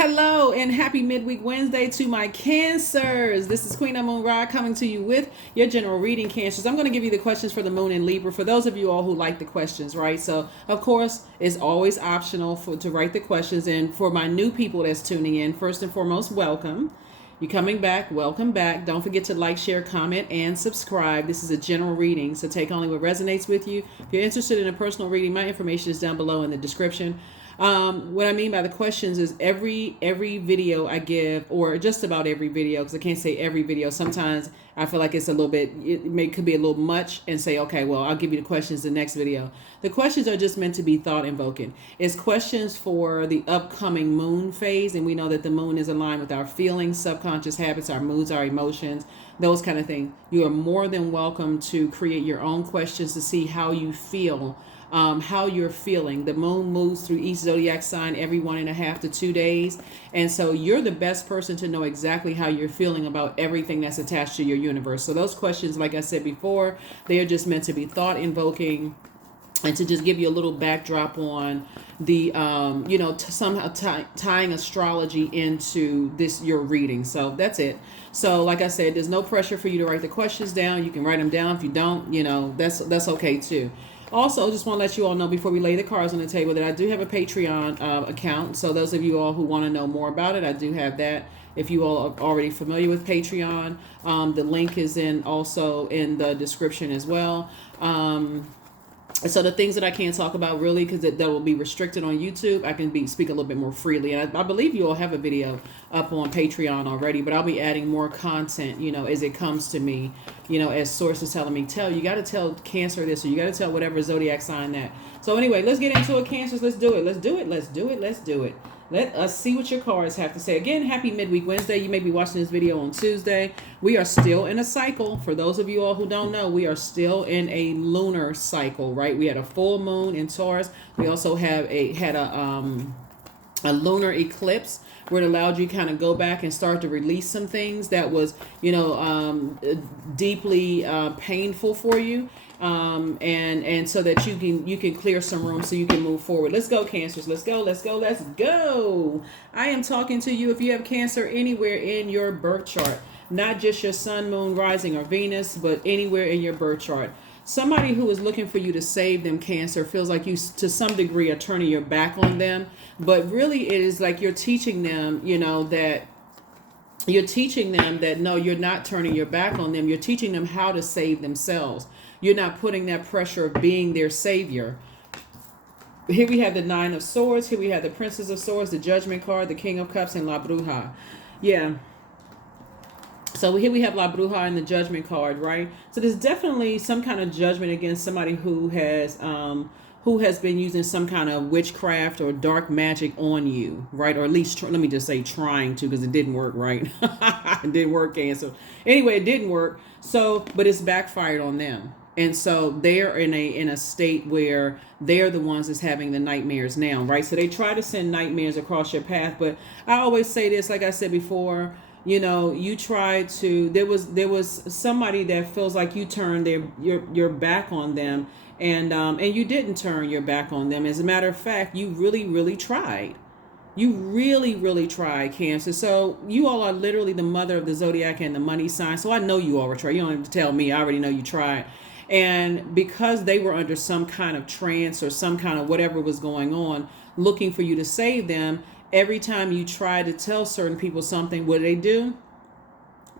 Hello and happy midweek Wednesday to my Cancers. This is Queen Amun Ra coming to you with your general reading, Cancers. I'm going to give you the questions for the moon in Libra for those of you all who like the questions, right? So, of course, it's always optional to write the questions. And for my new people that's tuning in, first and foremost, welcome. You're coming back. Welcome back. Don't forget to like, share, comment, and subscribe. This is a general reading, so take only what resonates with you. If you're interested in a personal reading, my information is down below in the description. What I mean by the questions is every video I give, or just about every video, because I can't say every video. Sometimes I feel like it's a little bit, could be a little much, and say, okay, well, I'll give you the questions the next video. The questions are just meant to be thought invoking. It's questions for the upcoming moon phase, and we know that the moon is aligned with our feelings, subconscious habits, our moods, our emotions, those kind of things. You are more than welcome to create your own questions to see how you feel. How you're feeling. The moon moves through each zodiac sign every 1.5 to 2 days. And so you're the best person to know exactly how you're feeling about everything that's attached to your universe. So those questions, like I said before, they are just meant to be thought invoking and to just give you a little backdrop on the, somehow tying astrology into your reading. So that's it. So like I said, there's no pressure for you to write the questions down. You can write them down. If you don't, that's okay too. Also, just want to let you all know before we lay the cards on the table that I do have a Patreon account. So those of you all who want to know more about it, I do have that. If you all are already familiar with Patreon, the link is also in the description as well. So the things that I can't talk about really, because that will be restricted on YouTube, I can speak a little bit more freely. And I believe you all have a video up on Patreon already, but I'll be adding more content, as it comes to me, as sources telling me, you got to tell Cancer this, or you got to tell whatever zodiac sign that. So anyway, let's get into it, Cancers. Let's do it. Let's do it. Let's do it. Let's do it. Let us see what your cards have to say. Again, happy midweek Wednesday. You may be watching this video on Tuesday. We are still in a cycle. For those of you all who don't know, we are still in a lunar cycle, right? We had a full moon in Taurus. We also had a lunar eclipse where it allowed you to kind of go back and start to release some things that was, deeply painful for you. And so that you can clear some room so you can move forward. Let's go, Cancers. Let's go. Let's go. Let's go. I am talking to you if you have Cancer anywhere in your birth chart, not just your sun, moon, rising, or Venus, but anywhere in your birth chart. Somebody who is looking for you to save them, Cancer, feels like you to some degree are turning your back on them, but really it is like you're teaching them, that no, you're not turning your back on them. You're teaching them how to save themselves. You're not putting that pressure of being their savior. Here we have the Nine of Swords. Here we have the Princess of Swords, the Judgment card, the King of Cups, and La Bruja. Yeah. So here we have La Bruja and the Judgment card, right? So there's definitely some kind of judgment against somebody who has been using some kind of witchcraft or dark magic on you, right? Or at least, let me just say trying to, because it didn't work, right? It didn't work, Cancer. Anyway, it didn't work. So, but it's backfired on them. And so they're in a state where they're the ones that's having the nightmares now, right? So they try to send nightmares across your path. But I always say this, like I said before, you try to, there was somebody that feels like you turned your back on them, and you didn't turn your back on them. As a matter of fact, you really, really tried. You really, really tried, Cancer. So you all are literally the mother of the zodiac and the money sign. So I know you all were trying. You don't have to tell me. I already know you tried. And because they were under some kind of trance or some kind of whatever was going on, looking for you to save them, every time you try to tell certain people something, what do?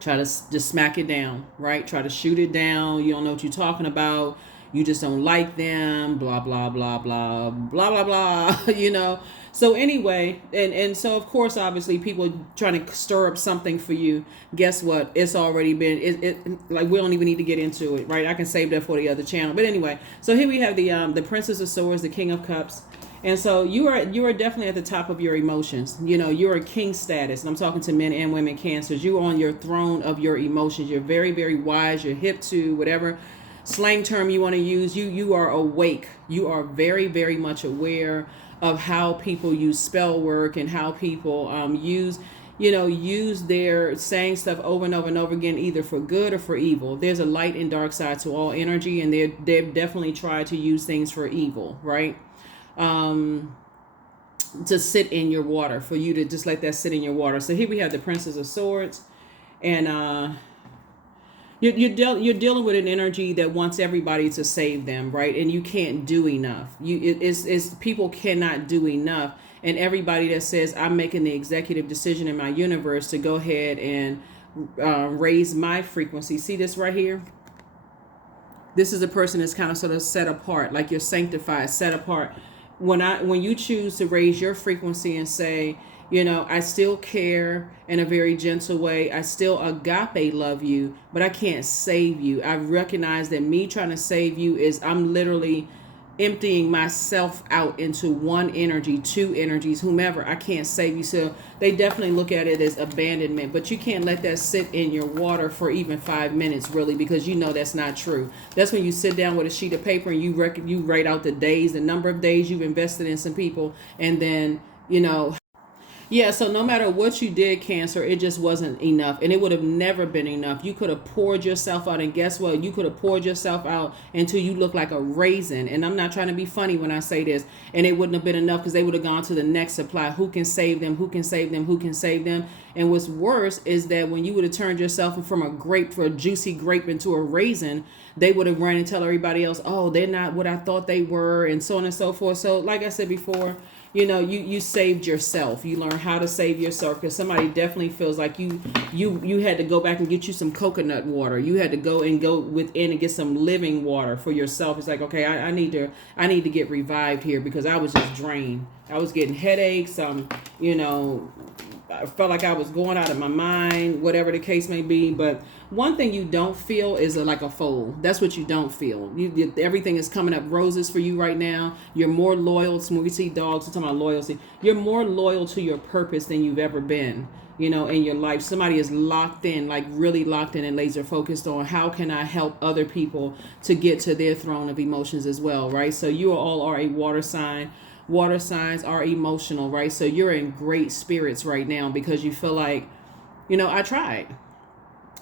Try to just smack it down, right? Try to shoot it down. You don't know what you're talking about. You just don't like them, blah, blah, blah, blah, blah, blah, blah, So anyway, and so of course, obviously people trying to stir up something for you. Guess what? It's already been, like, we don't even need to get into it, right? I can save that for the other channel. But anyway, so here we have the Princess of Swords, the King of Cups. And so you are definitely at the top of your emotions. You're a king status. And I'm talking to men and women, Cancers. You're on your throne of your emotions. You're very, very wise. You're hip to whatever slang term you want to use. You are awake. You are very, very much aware of how people use spell work and how people use their saying stuff over and over and over again, either for good or for evil. There's a light and dark side to all energy, and they've definitely tried to use things for evil, right? to sit in your water, for you to just let that sit in your water. So here we have the Princess of Swords, and you're dealing with an energy that wants everybody to save them, right? And you can't do enough. It's people cannot do enough, and everybody that says I'm making the executive decision in my universe to go ahead and raise my frequency. See this right here? This is a person that's kind of sort of set apart, like you're sanctified, set apart. When you choose to raise your frequency and say, I still care in a very gentle way. I still agape love you, but I can't save you. I recognize that me trying to save you is I'm literally emptying myself out into one energy, two energies, whomever. I can't save you. So they definitely look at it as abandonment, but you can't let that sit in your water for even 5 minutes, really, because that's not true. That's when you sit down with a sheet of paper and you write out the days, the number of days you've invested in some people, and then, yeah, so no matter what you did, Cancer, it just wasn't enough. And it would have never been enough. You could have poured yourself out. And guess what? You could have poured yourself out until you look like a raisin. And I'm not trying to be funny when I say this. And it wouldn't have been enough, because they would have gone to the next supply. Who can save them? Who can save them? Who can save them? And what's worse is that when you would have turned yourself from a juicy grape into a raisin, they would have run and tell everybody else, oh, they're not what I thought they were, and so on and so forth. So like I said before, you saved yourself. You learn how to save yourself, because somebody definitely feels like you had to go back and get you some coconut water. You had to go within and get some living water for yourself. It's like, okay, I need to get revived here, because I was just drained. I was getting headaches. I felt like I was going out of my mind, whatever the case may be. But one thing you don't feel is like a fold. That's what you don't feel. Everything is coming up roses for you right now. You're more loyal. When we see dogs, we're talking about loyalty. You're more loyal to your purpose than you've ever been, in your life. Somebody is locked in, like really locked in and laser focused on how can I help other people to get to their throne of emotions as well, right? So you all are a water sign. Water signs are emotional, right? So you're in great spirits right now, because you feel like, I tried.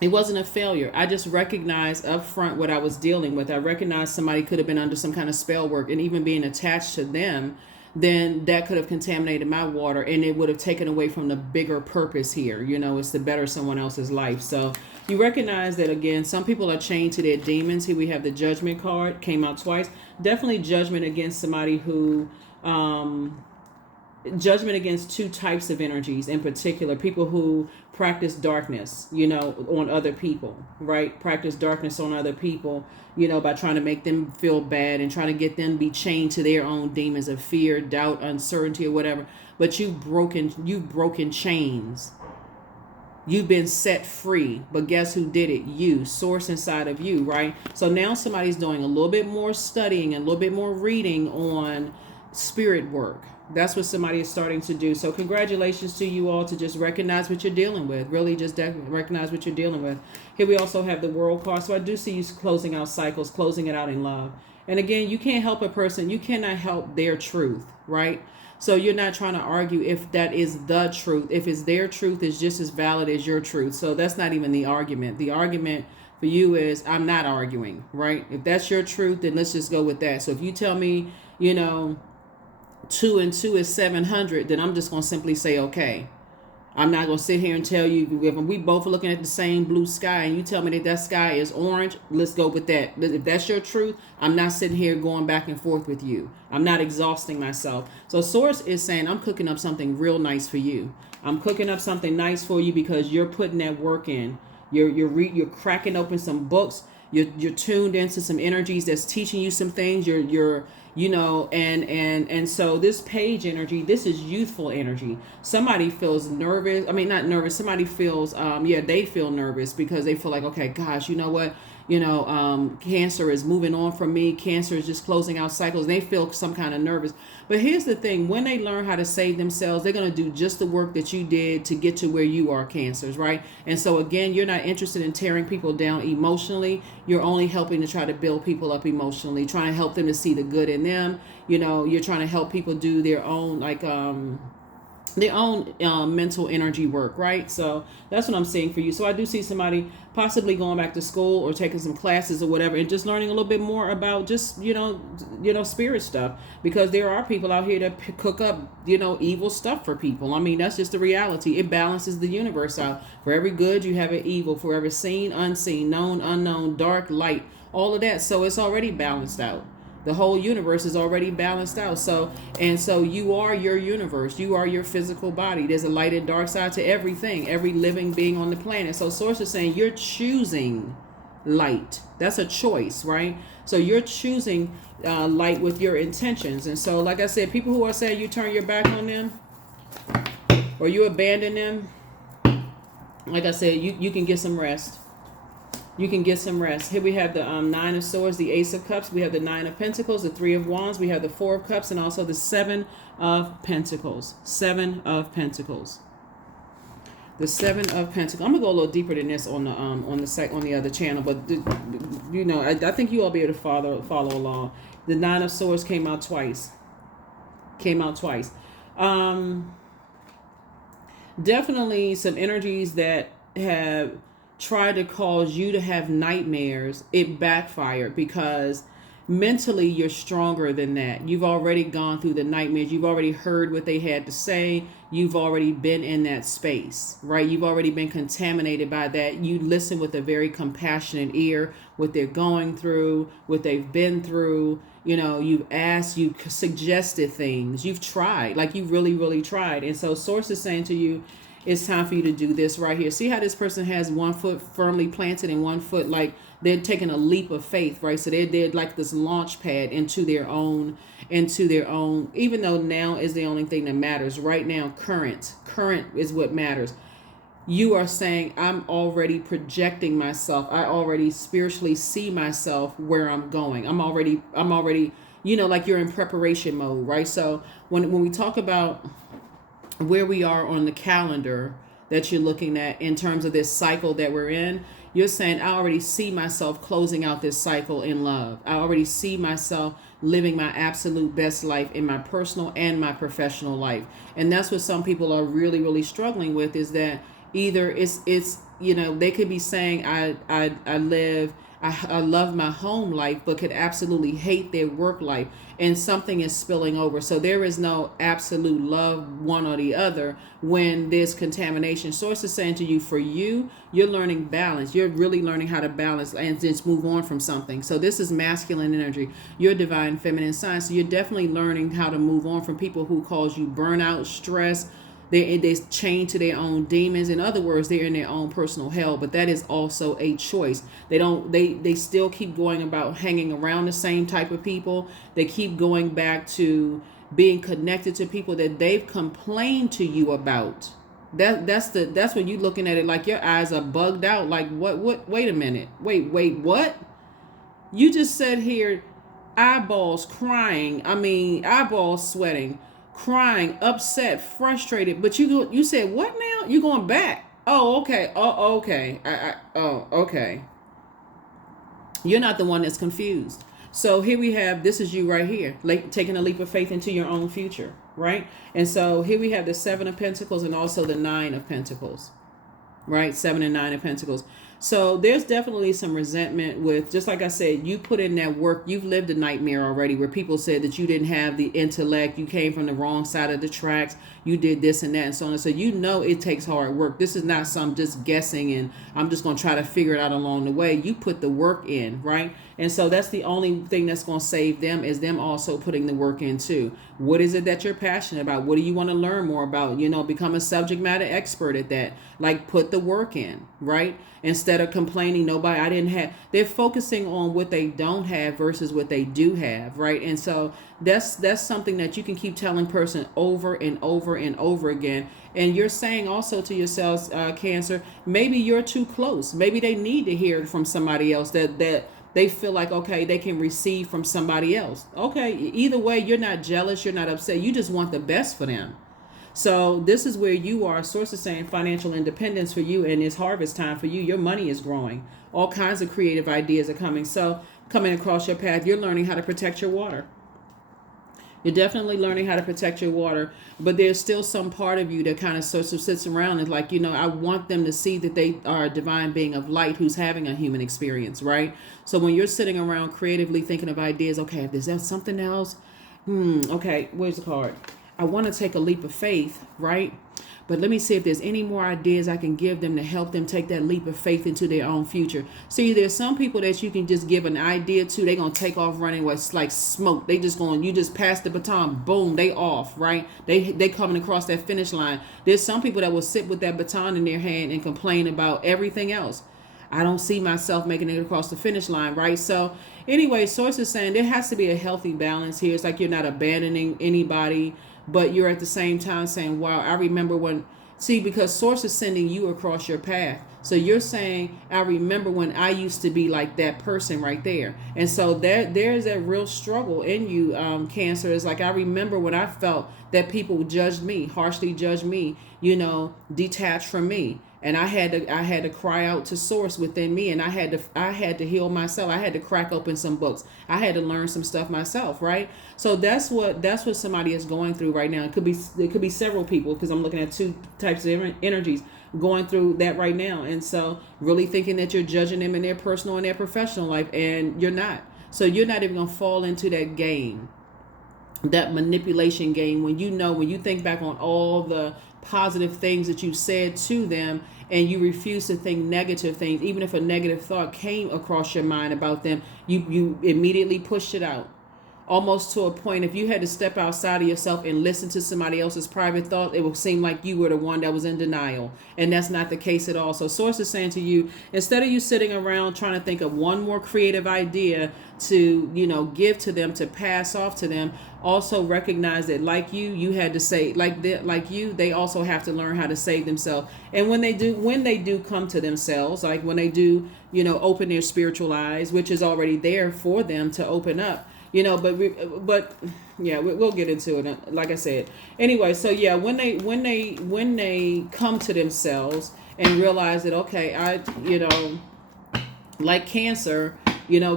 It wasn't a failure. I just recognized up front what I was dealing with. I recognized somebody could have been under some kind of spell work, and even being attached to them, then that could have contaminated my water, and it would have taken away from the bigger purpose here. It's to better someone else's life. So you recognize that, again, some people are chained to their demons. Here we have the Judgment card, came out twice. Definitely judgment against somebody who judgment against two types of energies in particular. People who practice darkness, on other people, right? Practice darkness on other people, by trying to make them feel bad and trying to get them be chained to their own demons of fear, doubt, uncertainty, or whatever. But you've broken chains. You've been set free. But guess who did it? You. Source inside of you, right? So now somebody's doing a little bit more studying and a little bit more reading on spirit work. That's what somebody is starting to do. So congratulations to you all, to just recognize what you're dealing with. Really just recognize what you're dealing with. Here we also have the World card. So I do see you closing out cycles, closing it out in love. And again, you can't help a person. You cannot help their truth, right? So you're not trying to argue if that is the truth. If it's their truth, is just as valid as your truth. So that's not even the argument. The argument for you is, I'm not arguing, right? If that's your truth, then let's just go with that. So if you tell me, 2 and 2 is 700, then I'm just going to simply say, okay. I'm not going to sit here and tell you, if we both are looking at the same blue sky and you tell me that sky is orange, let's go with that. If that's your truth, I'm not sitting here going back and forth with you. I'm not exhausting myself. So Source is saying, I'm cooking up something real nice for you. I'm cooking up something nice for you because you're putting that work in. You're cracking open some books. You're tuned into some energies that's teaching you some things. And so this page energy, this is youthful energy. Somebody feels nervous. I mean, not nervous. Somebody feels, they feel nervous because they feel like, okay, gosh, you know what? Cancer is moving on from me. Cancer is just closing out cycles. And they feel some kind of nervous. But here's the thing. When they learn how to save themselves, they're going to do just the work that you did to get to where you are, Cancers, right? And so, again, you're not interested in tearing people down emotionally. You're only helping to try to build people up emotionally, trying to help them to see the good in them. You're trying to help people do their own, their own mental energy work, right? So that's what I'm seeing for you. So I do see somebody possibly going back to school or taking some classes or whatever, and just learning a little bit more about just spirit stuff, because there are people out here that cook up evil stuff for people. I mean, that's just the reality. It balances the universe out. For every good, you have an evil. For every seen, unseen, known, unknown, dark, light, all of that. So it's already balanced out. The whole universe is already balanced out. So you are your universe. You are your physical body. There's a light and dark side to everything, every living being on the planet. So Source is saying you're choosing light. That's a choice, right? So you're choosing light with your intentions. And so, like I said, people who are saying you turn your back on them or you abandon them, like I said, you can get some rest. You can get some rest. Here we have the Nine of Swords, the Ace of Cups. We have the Nine of Pentacles, the Three of Wands. We have the Four of Cups, and also the Seven of Pentacles. Seven of Pentacles. The Seven of Pentacles. I'm gonna go a little deeper than this on the other channel, but I think you all be able to follow along. The Nine of Swords came out twice. Definitely some energies that have try to cause you to have nightmares. It backfired because mentally you're stronger than that. You've already gone through the nightmares. You've already heard what they had to say. You've already been in that space, right? You've already been contaminated by that. You listen with a very compassionate ear, what they're going through, what they've been through. You've asked, you've suggested things, you've tried, like you really, really tried. And so Source is saying to you, it's time for you to do this right here. See how this person has one foot firmly planted and one foot like they're taking a leap of faith, right? So they're like this launch pad into their own, even though now is the only thing that matters. Right now, current is what matters. You are saying, I'm already projecting myself. I already spiritually see myself where I'm going. I'm already, like you're in preparation mode, right? So when we talk about where we are on the calendar that you're looking at in terms of this cycle that we're in, you're saying, I already see myself closing out this cycle in love. I already see myself living my absolute best life in my personal and my professional life. And that's what some people are really, really struggling with, is that either it's they could be saying, I love my home life, but could absolutely hate their work life, and something is spilling over. So there is no absolute love one or the other when there's contamination. Source is saying to you, for you, you're learning balance. You're really learning how to balance and just move on from something. So this is masculine energy. You're divine feminine sign. So you're definitely learning how to move on from people who cause you burnout, stress. They're chained to their own demons. In other words, they're in their own personal hell, but that is also a choice. They still keep going about hanging around the same type of people. They keep going back to being connected to people that they've complained to you about. That's when you're looking at it like your eyes are bugged out. Like what, wait a minute. Wait, what? You just said here, eyeballs crying. Eyeballs sweating, crying, upset, frustrated, but you said what now? You going back? Oh, okay. Oh, okay. Okay. You're not the one that's confused. So here we have, this is you right here, like taking a leap of faith into your own future, right? And so here we have the Seven of Pentacles and also the Nine of Pentacles, right? 7 and 9 of Pentacles. So there's definitely some resentment with, just like I said, you put in that work. You've lived a nightmare already where people said that you didn't have the intellect. You came from the wrong side of the tracks. You did this and that and so on. So it takes hard work. This is not some just guessing and I'm just going to try to figure it out along the way. You put the work in, right? And so that's the only thing that's going to save them, is them also putting the work in too. What is it that you're passionate about? What do you want to learn more about? Become a subject matter expert at that. Like put the work in, right? Instead of complaining, they're focusing on what they don't have versus what they do have, right? And so that's something that you can keep telling person over and over and over again. And you're saying also to yourselves, Cancer, maybe you're too close. Maybe they need to hear it from somebody else that they feel like, okay, they can receive from somebody else. Okay, either way, you're not jealous, you're not upset. You just want the best for them. So this is where you are. Source is saying financial independence for you, and it's harvest time for you. Your money is growing. All kinds of creative ideas are coming. So coming across your path, you're learning how to protect your water. You're definitely learning how to protect your water, but there's still some part of you that kind of sort of sits around and like, I want them to see that they are a divine being of light who's having a human experience, right? So when you're sitting around creatively thinking of ideas, okay, if there's something else, okay, where's the card? I want to take a leap of faith, right? But let me see if there's any more ideas I can give them to help them take that leap of faith into their own future. See, there's some people that you can just give an idea to. They're going to take off running with like smoke. They just going, you just pass the baton, boom, they off, right? They coming across that finish line. There's some people that will sit with that baton in their hand and complain about everything else. I don't see myself making it across the finish line, right? So anyway, Source is saying there has to be a healthy balance here. It's like you're not abandoning anybody, but you're at the same time saying, wow, I remember when, see, because Source is sending you across your path. So you're saying, I remember when I used to be like that person right there. And so there's that real struggle in you, Cancer. It's like, I remember when I felt that people judged me, harshly judged me, detached from me. And I had to cry out to Source within me, and I had to heal myself. I had to crack open some books. I had to learn some stuff myself, right? So that's what somebody is going through right now. It could be several people, because I'm looking at two types of energies going through that right now. And so really thinking that you're judging them in their personal and their professional life, and you're not. So you're not even going to fall into that game, that manipulation game, when you think back on all the positive things that you said to them, and you refuse to think negative things. Even if a negative thought came across your mind about them, you immediately pushed it out. Almost to a point, if you had to step outside of yourself and listen to somebody else's private thought, it would seem like you were the one that was in denial. And that's not the case at all. So Source is saying to you, instead of you sitting around trying to think of one more creative idea to, give to them, to pass off to them, also recognize that like you had to say, they also have to learn how to save themselves. And when they do come to themselves, like when they do, open their spiritual eyes, which is already there for them to open up, but yeah, we'll get into it. Like I said, anyway. So yeah, when they come to themselves and realize that, okay, like Cancer,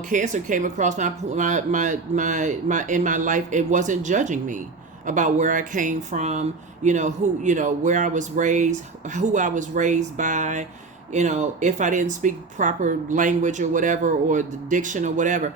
Cancer came across my in my life. It wasn't judging me about where I came from, where I was raised, who I was raised by, if I didn't speak proper language or whatever, or the diction or whatever.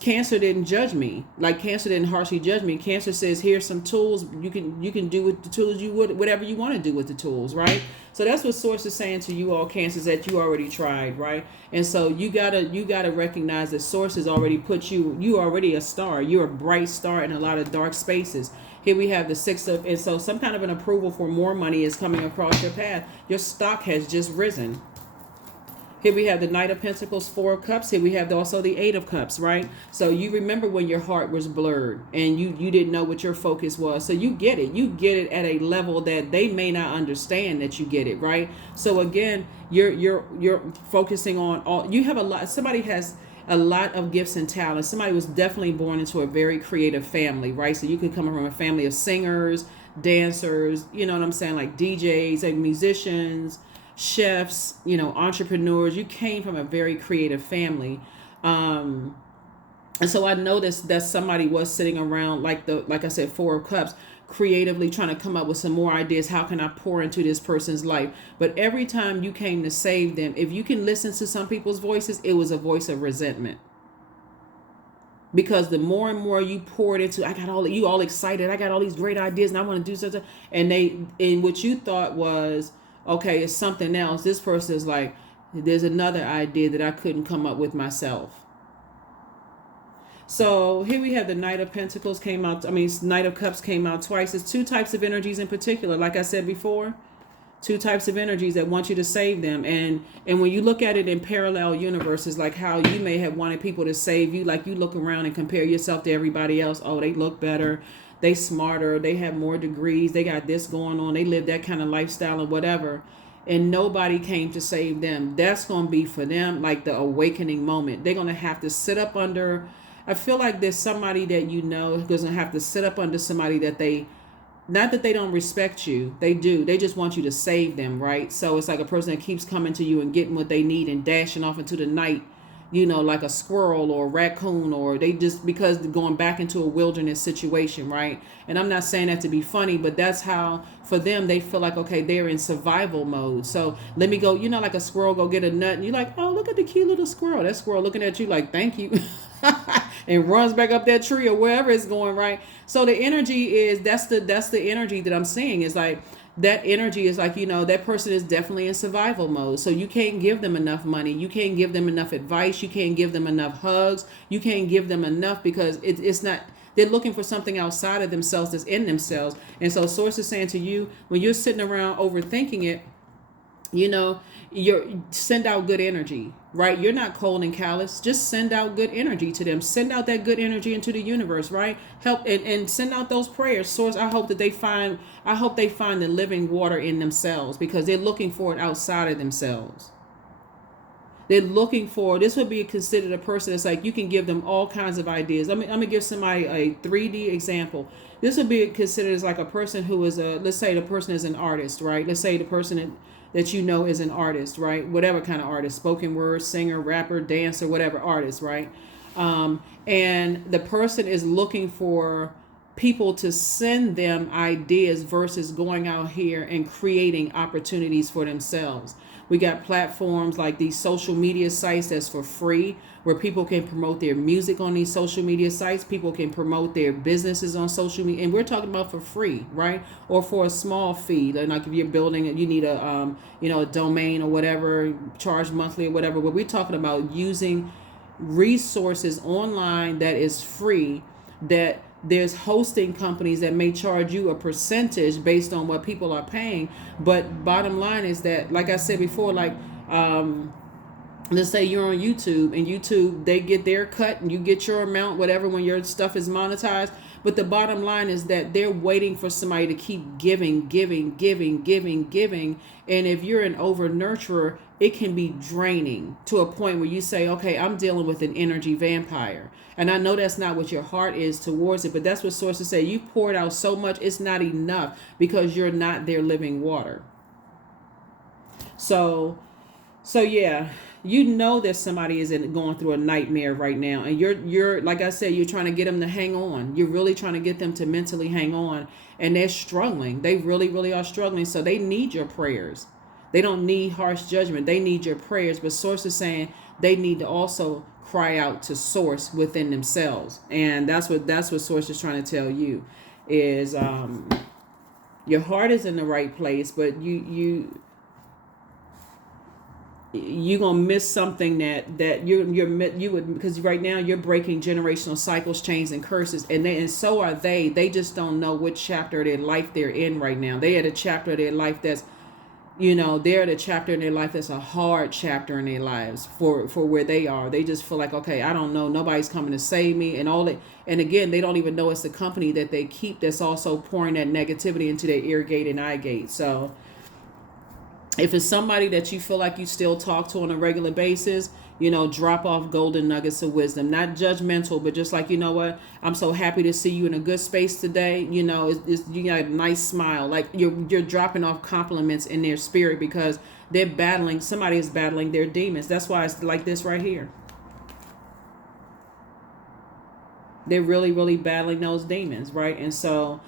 Cancer didn't judge me. Like, Cancer didn't harshly judge me. Cancer says, here's some tools. You can do with the tools whatever you want to do with the tools, right? So that's what Source is saying to you all, Cancers, that you already tried, right? And so you gotta recognize that Source has already put you already a star. You're a bright star in a lot of dark spaces. Here we have the and so some kind of an approval for more money is coming across your path. Your stock has just risen. Here we have the Knight of Pentacles, Four of Cups. Here we have also the Eight of Cups, right? So you remember when your heart was blurred and you didn't know what your focus was. So you get it. You get it at a level that they may not understand that you get it, right? So again, you're focusing on all. You have a lot. Somebody has a lot of gifts and talents. Somebody was definitely born into a very creative family, right? So you could come from a family of singers, dancers, you know what I'm saying, like DJs, like musicians, chefs, entrepreneurs. You came from a very creative family. And so I noticed that somebody was sitting around, like I said, Four of Cups, creatively trying to come up with some more ideas. How can I pour into this person's life? But every time you came to save them, if you can listen to some people's voices, it was a voice of resentment. Because the more and more you poured into, you all excited, I got all these great ideas and I want to do something. And what you thought was, okay, it's something else. This person is like, there's another idea that I couldn't come up with myself. So here we have the Knight of Pentacles Knight of Cups came out twice. It's two types of energies in particular. Like I said before, two types of energies that want you to save them. And when you look at it in parallel universes, like how you may have wanted people to save you, like you look around and compare yourself to everybody else. Oh, they look better. They smarter, they have more degrees, they got this going on, they live that kind of lifestyle or whatever, and nobody came to save them. That's going to be for them like the awakening moment. They're going to have to sit up under, I feel like there's somebody that who's going to have to sit up under somebody that not that they don't respect you, they do, they just want you to save them, right? So it's like a person that keeps coming to you and getting what they need and dashing off into the night, like a squirrel or a raccoon, or they just, because they're going back into a wilderness situation, right? And I'm not saying that to be funny, but that's how, for them, they feel like, okay, they're in survival mode. So let me go, like a squirrel go get a nut, and you're like, oh, look at the cute little squirrel. That squirrel looking at you like, thank you. And runs back up that tree or wherever it's going, right? So the energy is, that's the energy that I'm seeing, is like, that energy is like, that person is definitely in survival mode. So you can't give them enough money. You can't give them enough advice. You can't give them enough hugs. You can't give them enough, because it's not, they're looking for something outside of themselves that's in themselves. And so Source is saying to you, when you're sitting around overthinking it, you're send out good energy, right? You're not cold and callous. Just send out good energy to them. Send out that good energy into the universe, right? Help and send out those prayers. Source, I hope they find the living water in themselves, because they're looking for it outside of themselves. They're looking for, this would be considered a person that's like, you can give them all kinds of ideas. I'm gonna give somebody a 3D example. This would be considered as like a person who is let's say the person is an artist, right? Let's say the person that is an artist, right? Whatever kind of artist, spoken word, singer, rapper, dancer, whatever artist, right? And the person is looking for people to send them ideas versus going out here and creating opportunities for themselves. We got platforms like these social media sites that's for free, where people can promote their music on these social media sites. People can promote their businesses on social media, and we're talking about for free, right? Or for a small fee. Like if you're building, you need a domain or whatever, charge monthly or whatever. But we're talking about using resources online that is free, that there's hosting companies that may charge you a percentage based on what people are paying. But bottom line is that, like I said before, like let's say you're on YouTube, and YouTube, they get their cut and you get your amount, whatever, when your stuff is monetized. But the bottom line is that they're waiting for somebody to keep giving. And if you're an over nurturer, it can be draining to a point where you say, okay, I'm dealing with an energy vampire. And I know that's not what your heart is towards it, but that's what sources say. You poured out so much, it's not enough, because you're not their living water. So yeah, that somebody is going through a nightmare right now, and you're like I said, you're trying to get them to hang on. You're really trying to get them to mentally hang on, and they're struggling. They really, really are struggling. So they need your prayers. They don't need harsh judgment. They need your prayers. But Source is saying they need to also cry out to Source within themselves, and that's what Source is trying to tell you is your heart is in the right place, but you're gonna miss something that you would, because right now you're breaking generational cycles, chains, and curses, and so are they. They just don't know which chapter of their life they're in right now. They had a chapter of their life that's, they're at a chapter in their life that's a hard chapter in their lives for where they are. They just feel like, okay, I don't know, nobody's coming to save me, and all that. And again, they don't even know it's the company that they keep that's also pouring that negativity into their ear gate and eye gate. So if it's somebody that you feel like you still talk to on a regular basis, drop off golden nuggets of wisdom. Not judgmental, but just like, what, I'm so happy to see you in a good space today. You got a nice smile. Like you're dropping off compliments in their spirit, because somebody is battling their demons. That's why it's like this right here. They're really, really battling those demons, right? And so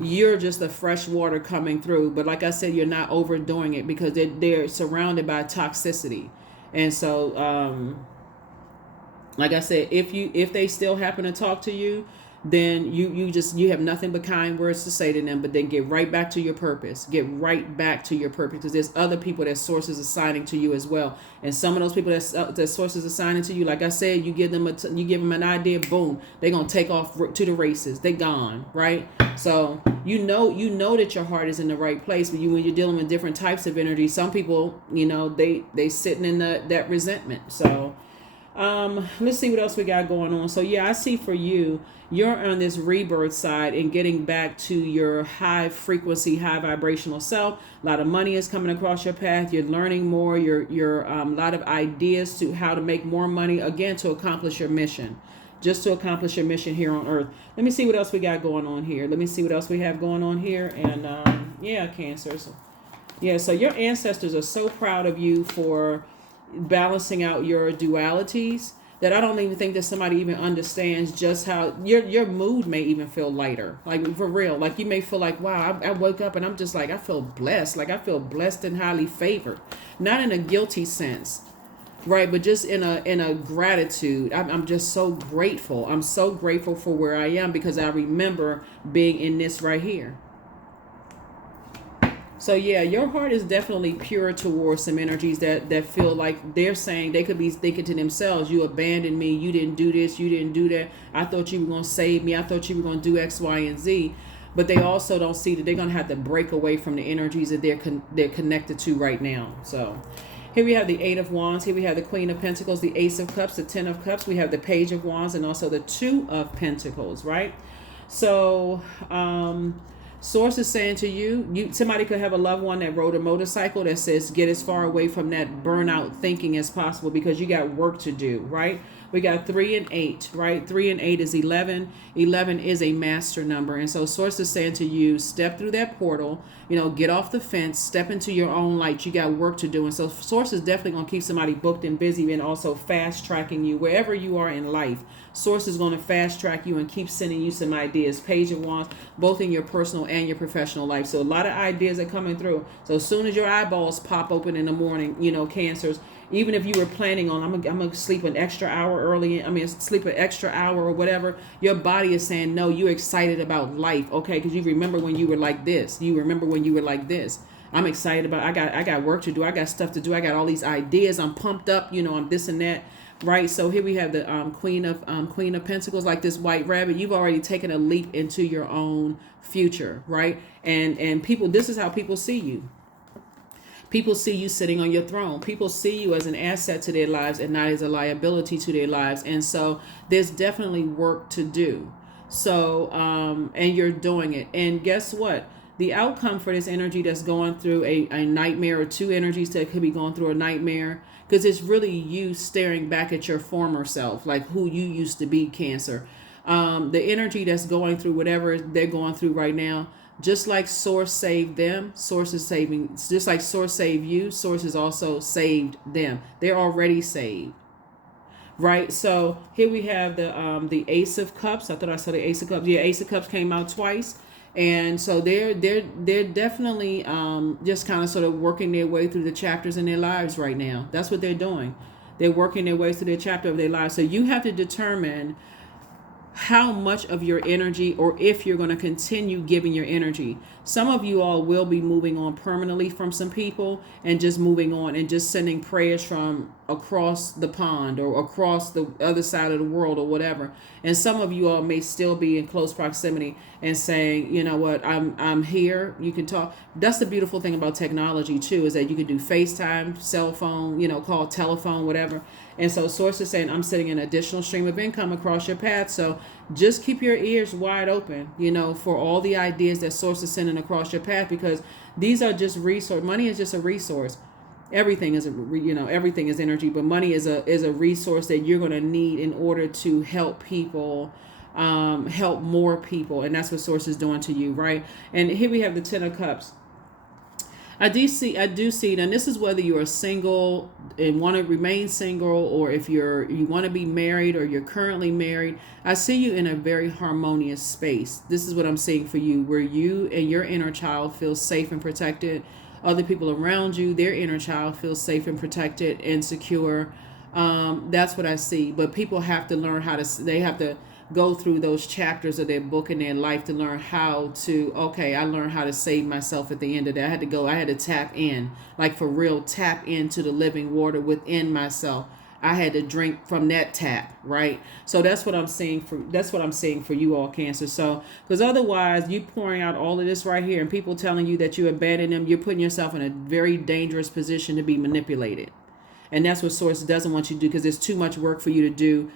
you're just the fresh water coming through. But like I said, you're not overdoing it, because they're surrounded by toxicity. And so, like I said, if they still happen to talk to you, then you have nothing but kind words to say to them. But then get right back to your purpose. Get right back to your purpose, because there's other people that Source is assigning to you as well. And some of those people that Source is assigning to you, like I said, you give them an idea, boom, they're gonna take off to the races. They gone, right? So you know that your heart is in the right place. But when you're dealing with different types of energy, some people, they sitting in that resentment. So let's see what else we got going on. So yeah, I see for you, you're on this rebirth side and getting back to your high frequency, high vibrational self. A lot of money is coming across your path. You're learning more. You're a lot of ideas to how to make more money, again, to accomplish your mission. Just to accomplish your mission here on Earth. Let me see what else we got going on here. Let me see what else we have going on here. And yeah, Cancer. So your ancestors are so proud of you for balancing out your dualities, that I don't even think that somebody even understands just how your mood may even feel lighter. Like, for real. Like, you may feel like, wow, I woke up and I'm just like, I feel blessed. Like, I feel blessed and highly favored. Not in a guilty sense, right? But just in a gratitude. I'm just so grateful. I'm so grateful for where I am because I remember being in this right here. So yeah, your heart is definitely pure towards some energies that feel like they're saying, they could be thinking to themselves, you abandoned me, you didn't do this, you didn't do that, I thought you were going to save me, I thought you were going to do X, Y, and Z. But they also don't see that they're going to have to break away from the energies that they're connected to right now. So here we have the Eight of Wands, here we have the Queen of Pentacles, the Ace of Cups, the Ten of Cups, we have the Page of Wands, and also the Two of Pentacles, right? So Source is saying to you, somebody could have a loved one that rode a motorcycle that says get as far away from that burnout thinking as possible because you got work to do, right? We got 3 and 8, right? 3 and 8 is 11. 11 is a master number. And so Source is saying to you, step through that portal, get off the fence, step into your own light. You got work to do. And so Source is definitely going to keep somebody booked and busy and also fast tracking you wherever you are in life. Source is going to fast track you and keep sending you some ideas. Page of Wands, both in your personal and your professional life. So a lot of ideas are coming through. So as soon as your eyeballs pop open in the morning, Cancers, even if you were planning on, I'm gonna sleep an extra hour early, sleep an extra hour or whatever, your body is saying, no, you're excited about life, okay? Because you remember when you were like this. You remember when you were like this. I'm excited about, I got work to do. I got stuff to do. I got all these ideas. I'm pumped up, I'm this and that, right? So here we have the Queen of Pentacles, like this white rabbit. You've already taken a leap into your own future, right? And people, this is how people see you. People see you sitting on your throne. People see you as an asset to their lives and not as a liability to their lives. And so there's definitely work to do. So, and you're doing it. And guess what? The outcome for this energy that's going through a nightmare, or two energies that could be going through a nightmare, because it's really you staring back at your former self, like who you used to be, Cancer. The energy that's going through whatever they're going through right now, just like Source saved them, Source is saving. Just like Source saved you, Source has also saved them. They're already saved, right? So here we have the Ace of Cups. I thought I saw the Ace of Cups. Yeah, Ace of Cups came out twice, and so they're definitely just kind of sort of working their way through the chapters in their lives right now. That's what they're doing. They're working their way through their chapter of their lives. So you have to determine how much of your energy, or if you're going to continue giving your energy. Some of you all will be moving on permanently from some people and just moving on and just sending prayers from across the pond or across the other side of the world or whatever. And some of you all may still be in close proximity and saying, you know what, I'm here. You can talk. That's the beautiful thing about technology too, is that you can do FaceTime, cell phone, call, telephone, whatever. And so Source is saying, I'm setting an additional stream of income across your path. So just keep your ears wide open, for all the ideas that Source is sending across your path, because these are just resource. Money is just a resource. Everything is everything is energy, but money is a resource that you're going to need in order to help people, help more people. And that's what Source is doing to you, right? And here we have the Ten of Cups. I do see, and this is whether you are single and want to remain single, or if you want to be married, or you're currently married. I see you in a very harmonious space. This is what I'm seeing for you, where you and your inner child feel safe and protected. Other people around you, their inner child feels safe and protected and secure. That's what I see. But people have to learn they have to go through those chapters of their book in their life to learn how to, I learned how to save myself at the end of that. I had to tap in, like for real, tap into the living water within myself. I had to drink from that tap, right? So that's what I'm seeing for you all, Cancer. So, because otherwise you pouring out all of this right here and people telling you that you abandoned them, you're putting yourself in a very dangerous position to be manipulated. And that's what Source doesn't want you to do, because there's too much work for you to do,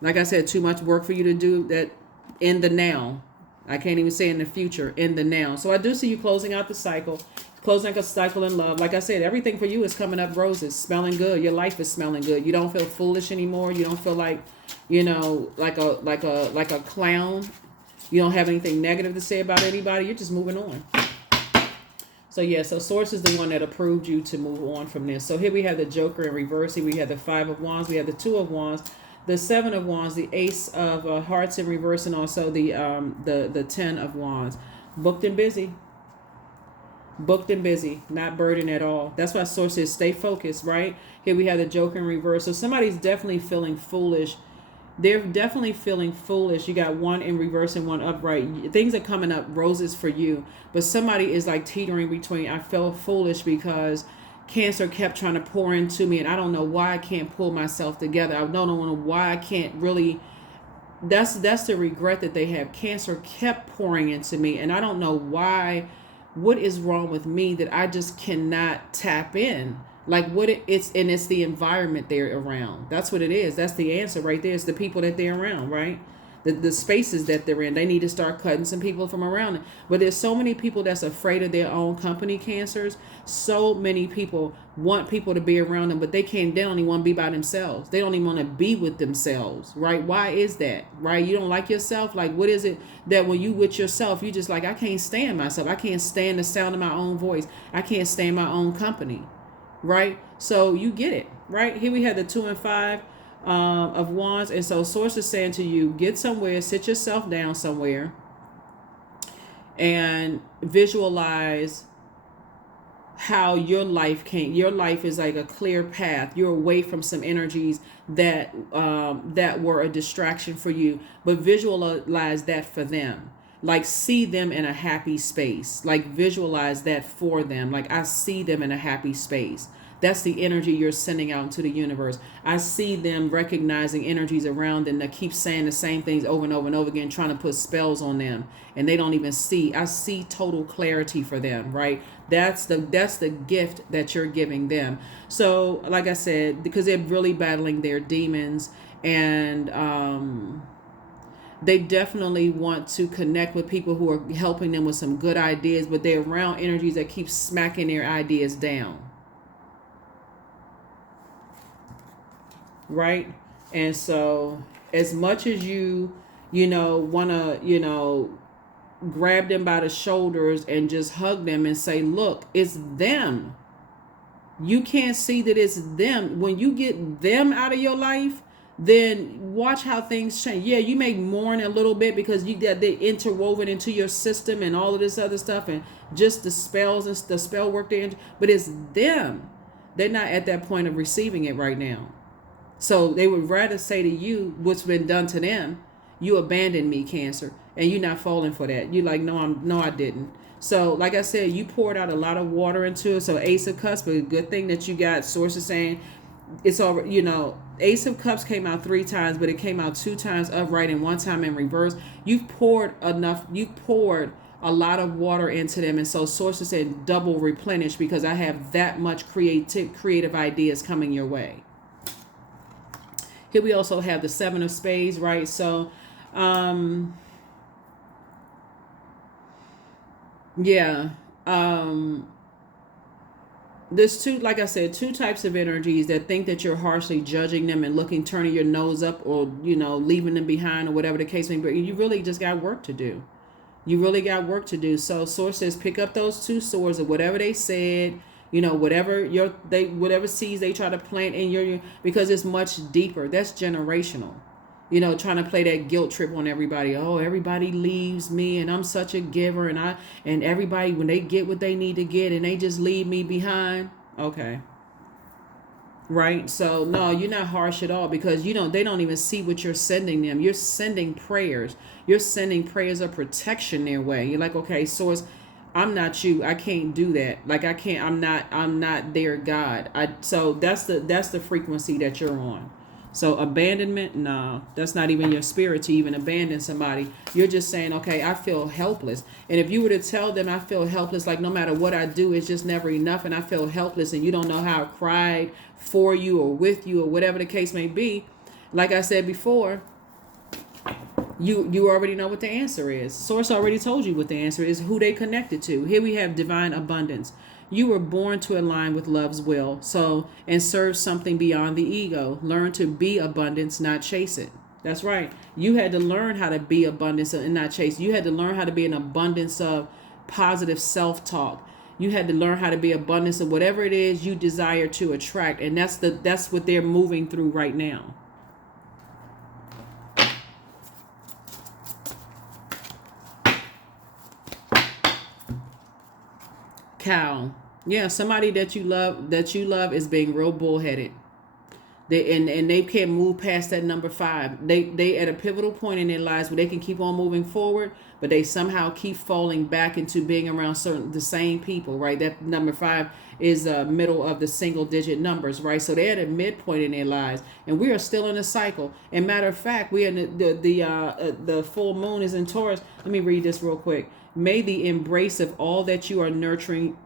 like I said, too much work for you to do that in the now. I can't even say in the future, in the now. So I do see you closing out the cycle, closing out a cycle in love. Like I said, everything for you is coming up roses, smelling good. Your life is smelling good. You don't feel foolish anymore. You don't feel like, like a clown. You don't have anything negative to say about anybody. You're just moving on. So yeah, so Source is the one that approved you to move on from this. So here we have the Joker in reverse. Here we have the Five of Wands. We have the Two of Wands, the Seven of Wands, the Ace of Hearts in reverse, and also the Ten of Wands. Booked and busy. Booked and busy, not burdened at all. That's why Source is stay focused, right? Here we have the Joker in reverse. So somebody's definitely feeling foolish. They're definitely feeling foolish. You got one in reverse and one upright. Things are coming up roses for you. But somebody is like teetering between, I felt foolish because Cancer kept trying to pour into me and I don't know why I can't pull myself together. I don't know why I can't really. That's the regret that they have. Cancer kept pouring into me and I don't know why. What is wrong with me that I just cannot tap in? Like it's the environment they're around. That's what it is. That's the answer right there. It's the people that they're around, right? The spaces that they're in. They need to start cutting some people from around it. But there's so many people that's afraid of their own company, Cancers. So many people want people to be around them, but they don't even want to be by themselves. They don't even want to be with themselves, right? Why is that, right? You don't like yourself? Like, what is it that when you with yourself, you just like, I can't stand myself. I can't stand the sound of my own voice. I can't stand my own company, right? So you get it, right? Here we have the 2 and 5 of Wands. And so Source is saying to you, get somewhere, sit yourself down somewhere and visualize how your life is like a clear path. You're away from some energies that were a distraction for you, but visualize that for them. Like, see them in a happy space. Like, visualize that for them. Like, I see them in a happy space. That's the energy you're sending out into the universe. I see them recognizing energies around them that keep saying the same things over and over and over again, trying to put spells on them, and they don't even see. I see total clarity for them, right? That's the gift that you're giving them. So, like I said, because they're really battling their demons, and they definitely want to connect with people who are helping them with some good ideas, but they're around energies that keep smacking their ideas down. Right? And so as much as you want to, grab them by the shoulders and just hug them and say, look, it's them. You can't see that it's them. When you get them out of your life, then watch how things change. Yeah, you may mourn a little bit because you got they interwoven into your system and all of this other stuff and just the spells and the spell work there, but it's them. They're not at that point of receiving it right now. So they would rather say to you what's been done to them, you abandoned me, Cancer, and you're not falling for that. You're like, no, I didn't. So like I said, you poured out a lot of water into it. So Ace of Cups, but a good thing that you got sources saying it's all, Ace of Cups came out 3 times, but it came out 2 times upright and 1 time in reverse. You've poured a lot of water into them. And so sources said double replenish because I have that much creative ideas coming your way. Here we also have the 7 of Spades, right? So, there's two types of energies that think that you're harshly judging them and turning your nose up or, leaving them behind or whatever the case may be. You really just got work to do. So Source says pick up those 2 swords or whatever they said. Whatever seeds they try to plant in your, because it's much deeper. That's generational. Trying to play that guilt trip on everybody. Oh, everybody leaves me and I'm such a giver and everybody, when they get what they need to get and they just leave me behind. Okay. Right? So no, you're not harsh at all because they don't even see what you're sending them. You're sending prayers. You're sending prayers of protection their way. You're like, okay, Source, I'm not you. I can't do that. Like I can't. I'm not their God. So that's the frequency that you're on. So abandonment, no, that's not even your spirit to even abandon somebody. You're just saying, okay, I feel helpless. And if you were to tell them I feel helpless, like no matter what I do, it's just never enough, and I feel helpless, and you don't know how I cried for you or with you or whatever the case may be, like I said before. You already know what the answer is. Source already told you what the answer is, who they connected to. Here we have divine abundance. You were born to align with love's will, and serve something beyond the ego. Learn to be abundance, not chase it. That's right. You had to learn how to be abundance and not chase. You had to learn how to be an abundance of positive self-talk. You had to learn how to be abundance of whatever it is you desire to attract. And that's what they're moving through right now. Cow. Yeah, somebody that you love is being real bullheaded. And they can't move past that number 5. They at a pivotal point in their lives where they can keep on moving forward, but they somehow keep falling back into being around the same people, right? That number 5 is middle of the single digit numbers, right? So they're at a midpoint in their lives, and we are still in a cycle. And matter of fact, we are in the full moon is in Taurus. Let me read this real quick. May the embrace of all that you are nurturing.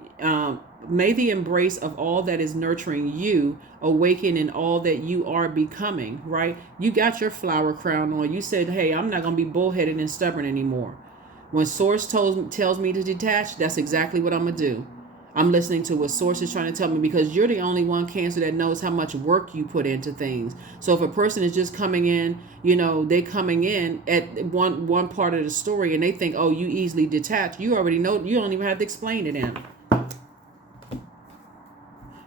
May the embrace of all that is nurturing you awaken in all that you are becoming, right? You got your flower crown on. You said, hey, I'm not going to be bullheaded and stubborn anymore. When Source tells me to detach, that's exactly what I'm going to do. I'm listening to what Source is trying to tell me, because you're the only one, Cancer, that knows how much work you put into things. So if a person is just coming in, they coming in at one part of the story and they think, oh, you easily detach. You already know. You don't even have to explain to them.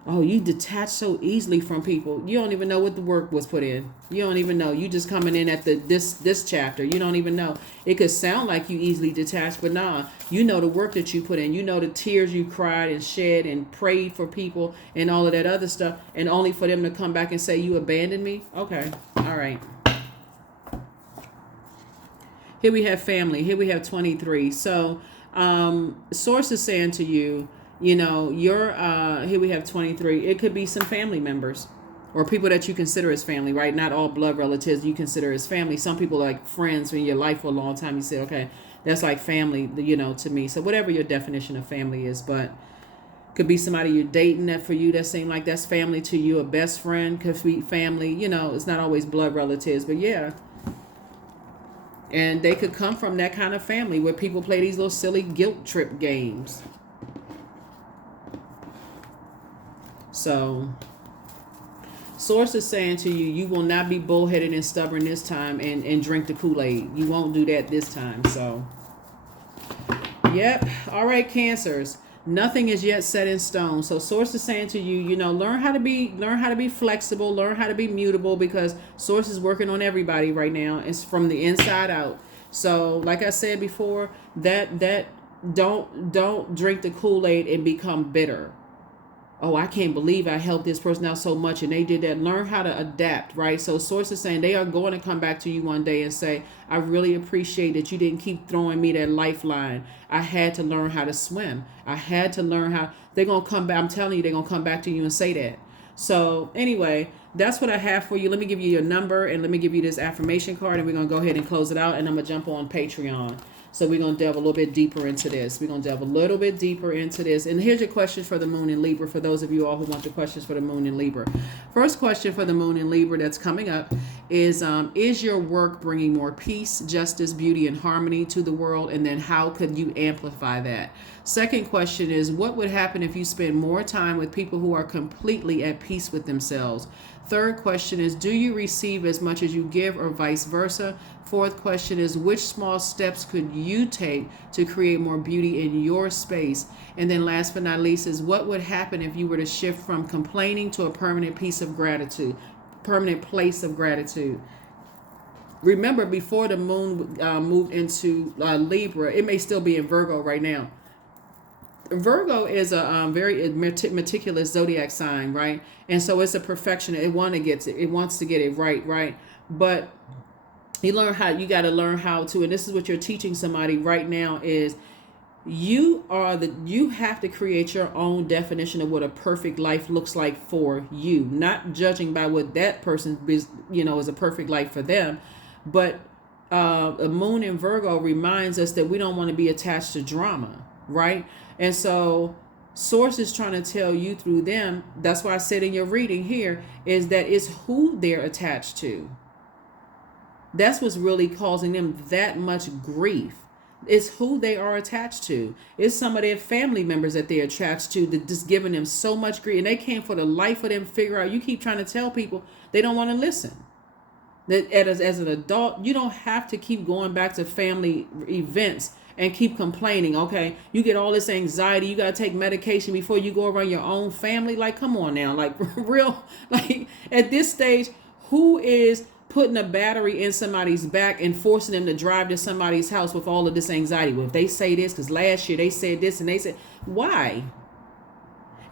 Oh, you detach so easily from people. You don't even know what the work was put in. You don't even know. You just coming in at this chapter. You don't even know. It could sound like you easily detached, but nah. You know the work that you put in. You know the tears you cried and shed and prayed for people and all of that other stuff, and only for them to come back and say you abandoned me. Okay. All right. Here we have family. Here we have 23. So Source is saying to you, you're here we have 23. It could be some family members or people that you consider as family, right? Not all blood relatives you consider as family. Some people are like friends in your life for a long time. You say, okay, that's like family, to me. So whatever your definition of family is, but could be somebody you're dating that for you that seem like that's family to you. A best friend could be family. It's not always blood relatives, but yeah. And they could come from that kind of family where people play these little silly guilt trip games. So Source is saying to you, you will not be bullheaded and stubborn this time and drink the Kool-Aid. You won't do that this time. So, yep. All right, Cancers. Nothing is yet set in stone. So Source is saying to you, learn how to be flexible, learn how to be mutable, because Source is working on everybody right now. It's from the inside out. So like I said before, that don't drink the Kool-Aid and become bitter. Oh, I can't believe I helped this person out so much and they did that. Learn how to adapt, right? So Source is saying they are going to come back to you one day and say, I really appreciate that you didn't keep throwing me that lifeline. I had to learn how to swim. I had to learn how. They're going to come back. I'm telling you, they're going to come back to you and say that. So anyway, that's what I have for you. Let me give you your number and let me give you this affirmation card, and we're going to go ahead and close it out, and I'm going to jump on Patreon. So we're going to delve a little bit deeper into this. And here's your question for the moon in Libra, for those of you all who want the questions for the moon in Libra. First question for the moon in Libra that's coming up is your work bringing more peace, justice, beauty, and harmony to the world? And then how could you amplify that? Second question is, what would happen if you spend more time with people who are completely at peace with themselves? Third question is, do you receive as much as you give, or vice versa? Fourth question is, which small steps could you take to create more beauty in your space? And then last but not least is, what would happen if you were to shift from complaining to a permanent place of gratitude? Remember, before the moon moved into Libra, it may still be in Virgo right now. Virgo is a very meticulous zodiac sign, right? And so it's a perfectionist. It wants to get it right? But you got to learn how to, and this is what you're teaching somebody right now, is you have to create your own definition of what a perfect life looks like for you, not judging by what that person is a perfect life for them. But the moon in Virgo reminds us that we don't want to be attached to drama, right? And so Source is trying to tell you through them, that's why I said in your reading here, is that it's who they're attached to. That's what's really causing them that much grief. It's who they are attached to. It's some of their family members that they're attached to that just giving them so much grief. And they can't for the life of them figure out. You keep trying to tell people, they don't want to listen. That as an adult, you don't have to keep going back to family events and keep complaining. Okay, you get all this anxiety, you got to take medication before you go around your own family. Like, come on now, like real, like at this stage, who is putting a battery in somebody's back and forcing them to drive to somebody's house with all of this anxiety? Well, if they say this, because last year they said this and they said, why?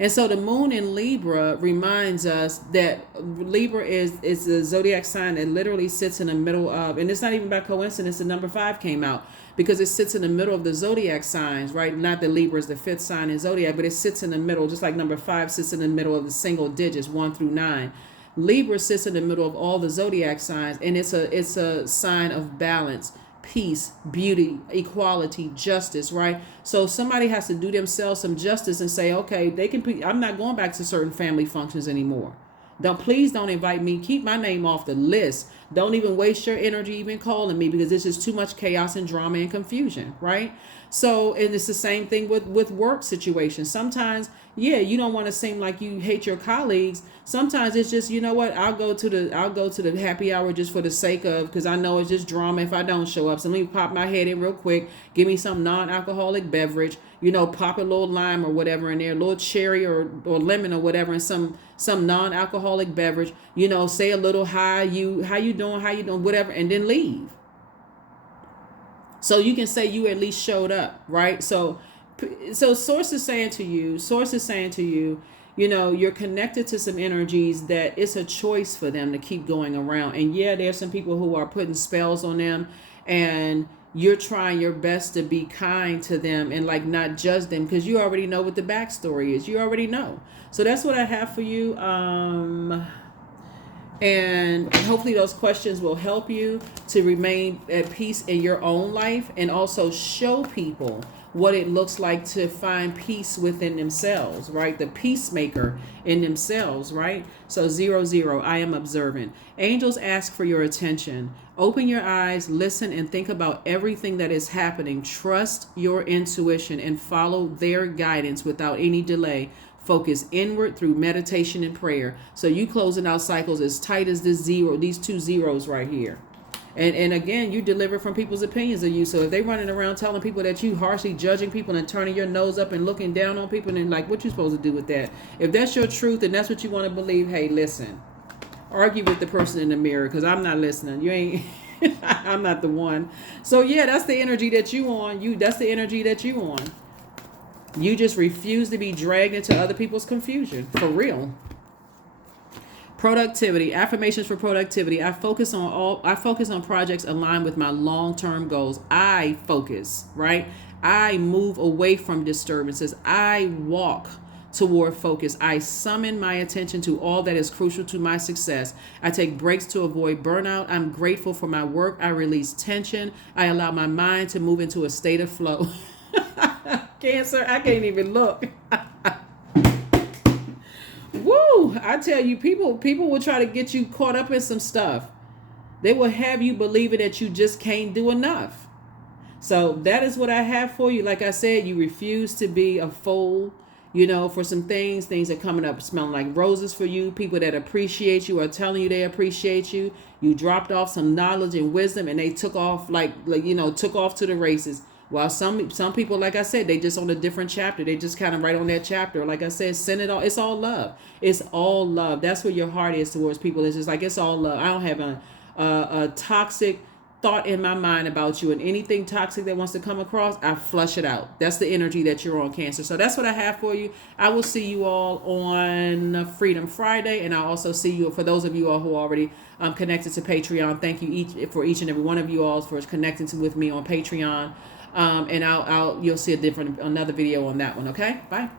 And so the moon in Libra reminds us that Libra is a zodiac sign that literally sits in the middle of, and it's not even by coincidence the number 5 came out, because it sits in the middle of the zodiac signs, right? Not that Libra is the 5th sign in zodiac, but it sits in the middle, just like number 5 sits in the middle of the single digits, 1 through 9. Libra sits in the middle of all the zodiac signs, and it's a sign of balance, peace, beauty, equality, justice, right? So somebody has to do themselves some justice and say, okay, I'm not going back to certain family functions anymore. Please don't invite me. Keep my name off the list. Don't even waste your energy even calling me, because it's just too much chaos and drama and confusion, right? So, and it's the same thing with work situations. Sometimes, yeah, you don't want to seem like you hate your colleagues. Sometimes it's just, you know what, I'll go to the happy hour just for the sake of, because I know it's just drama if I don't show up. So let me pop my head in real quick, give me some non-alcoholic beverage, pop a little lime or whatever in there, a little cherry or lemon or whatever, and some non-alcoholic beverage, say a little how you doing, whatever, and then leave. So you can say you at least showed up, right? So source is saying to you, you're connected to some energies that it's a choice for them to keep going around. And yeah, there's some people who are putting spells on them, and you're trying your best to be kind to them and like not judge them, because you already know what the backstory is. You already know. So that's what I have for you. And hopefully those questions will help you to remain at peace in your own life, and also show people what it looks like to find peace within themselves, right? The peacemaker in themselves, right? So 0, I am observant. Angels ask for your attention. Open your eyes, listen, and think about everything that is happening. Trust your intuition and follow their guidance without any delay. Focus inward through meditation and prayer. So you closing out cycles as tight as these 2 zeros right here. And again, you deliver from people's opinions of you. So if they running around telling people that you harshly judging people and turning your nose up and looking down on people, and like, what you supposed to do with that? If that's your truth and that's what you want to believe, hey, listen, argue with the person in the mirror, because I'm not listening. You ain't. I'm not the one. So yeah, that's the energy that you on. That's the energy that you on. You just refuse to be dragged into other people's confusion. For real. Productivity. Affirmations for productivity. I focus on projects aligned with my long-term goals. I focus, right? I move away from disturbances. I walk toward focus. I summon my attention to all that is crucial to my success. I take breaks to avoid burnout. I'm grateful for my work. I release tension. I allow my mind to move into a state of flow. Cancer, I can't even look. Woo! I tell you, people will try to get you caught up in some stuff. They will have you believing that you just can't do enough. So that is what I have for you. Like I said, you refuse to be a fool, for some things are coming up smelling like roses for you. People that appreciate you are telling you they appreciate you. You dropped off some knowledge and wisdom, and they took off took off to the races. While some people, like I said, they just on a different chapter. They just kind of right on that chapter. Like I said, send it all. It's all love. It's all love. That's where your heart is towards people. It's just like, it's all love. I don't have a toxic thought in my mind about you, and anything toxic that wants to come across, I flush it out. That's the energy that you're on, Cancer. So that's what I have for you. I will see you all on Freedom Friday, and I'll also see you, for those of you all who are already connected to Patreon. Thank you each and every one of you all for connecting with me on Patreon. And you'll see another video on that one. Okay, bye.